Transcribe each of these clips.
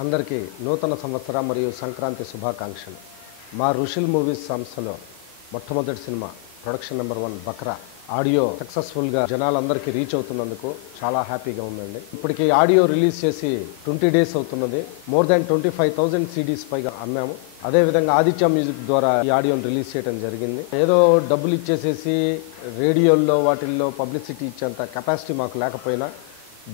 అందరికీ నూతన సంవత్సర మరియు సంక్రాంతి శుభాకాంక్షలు. మా రుషిల్ మూవీస్ సంస్థలో మొట్టమొదటి cinema production number 1 Bakra audio సక్సెస్ఫుల్గా జనాలందరికీ రీచ్ అవుతున్నందుకు చాలా హ్యాపీగా ఉందండి. ఇప్పటికీ ఆడియో రిలీజ్ చేసి 20 డేస్ అవుతున్నది. మోర్ దాన్ 25,000 CDs పైగా అమ్మాము. అదేవిధంగా ఆదిత్య మ్యూజిక్ ద్వారా ఈ ఆడియోని రిలీజ్ చేయడం జరిగింది. ఏదో డబ్బులు ఇచ్చేసేసి రేడియోల్లో వాటిల్లో పబ్లిసిటీ ఇచ్చేంత కెపాసిటీ మాకు లేకపోయినా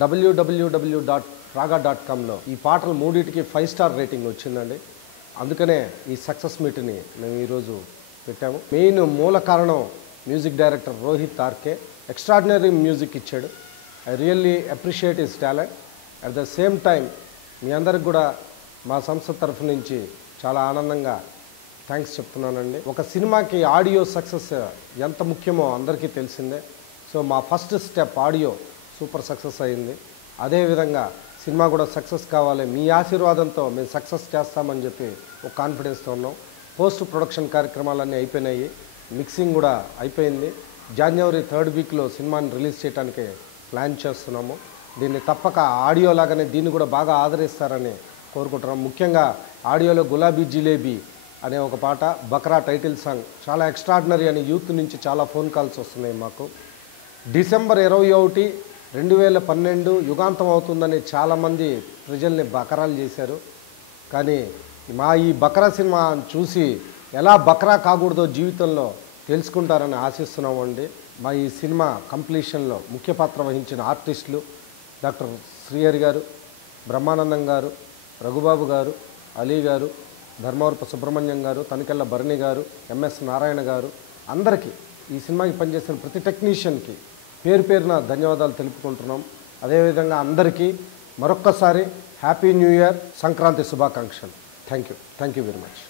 www.raga.comలో ఈ పాటలు మూడింటికి 5 స్టార్ రేటింగ్ వచ్చిందండి. అందుకనే ఈ సక్సెస్ మీట్ని మేము ఈరోజు పెట్టాము. మెయిన్ మూల కారణం music director Rohit RK extraordinary music ఇచ్చాడు. I really appreciate his talent. At the same time మీ అందరికి కూడా మా సంస్థ తరఫు నుంచి చాలా ఆనందంగా థ్యాంక్స్ చెప్తున్నానండి. ఒక సినిమాకి ఆడియో సక్సెస్ ఎంత ముఖ్యమో అందరికీ తెలిసిందే. సో మా first step audio super success అయింది. అదేవిధంగా సినిమా కూడా సక్సెస్ కావాలి, మీ ఆశీర్వాదంతో మేము సక్సెస్ చేస్తామని చెప్పి ఒక కాన్ఫిడెన్స్తో ఉన్నాం. పోస్ట్ ప్రొడక్షన్ కార్యక్రమాలన్నీ అయిపోయినాయి, మిక్సింగ్ కూడా అయిపోయింది. జనవరి 3rd వీక్లో సినిమాని రిలీజ్ చేయడానికి ప్లాన్ చేస్తున్నాము. దీన్ని తప్పక ఆడియో లాగానే దీన్ని కూడా బాగా ఆదరిస్తారని కోరుకుంటున్నాం. ముఖ్యంగా ఆడియోలో గులాబీ జిలేబీ అనే ఒక పాట, బక్రా టైటిల్ సాంగ్ చాలా ఎక్స్ట్రాడినరీ అని యూత్ నుంచి చాలా ఫోన్ కాల్స్ వస్తున్నాయి మాకు. డిసెంబర్ 21, 2012 యుగాంతం అవుతుందని చాలామంది ప్రజల్ని బకరాలు చేశారు. కానీ మా ఈ బక్రా సినిమా చూసి ఎలా బక్రా కాకూడదో జీవితంలో తెలుసుకుంటారని ఆశిస్తున్నామండి. మా ఈ సినిమా కంప్లీషన్లో ముఖ్య పాత్ర వహించిన ఆర్టిస్టులు డాక్టర్ శ్రీహరి గారు, బ్రహ్మానందం గారు, రఘుబాబు గారు, అలీ గారు, ధర్మవరపు సుబ్రహ్మణ్యం గారు, తనికెళ్ళ భరణి గారు, MS నారాయణ గారు, అందరికీ ఈ సినిమాకి పనిచేసిన ప్రతి టెక్నీషియన్కి పేరు పేరున ధన్యవాదాలు తెలుపుకుంటున్నాం. అదేవిధంగా అందరికీ మరొక్కసారి హ్యాపీ న్యూ ఇయర్, సంక్రాంతి శుభాకాంక్షలు. Thank you very much.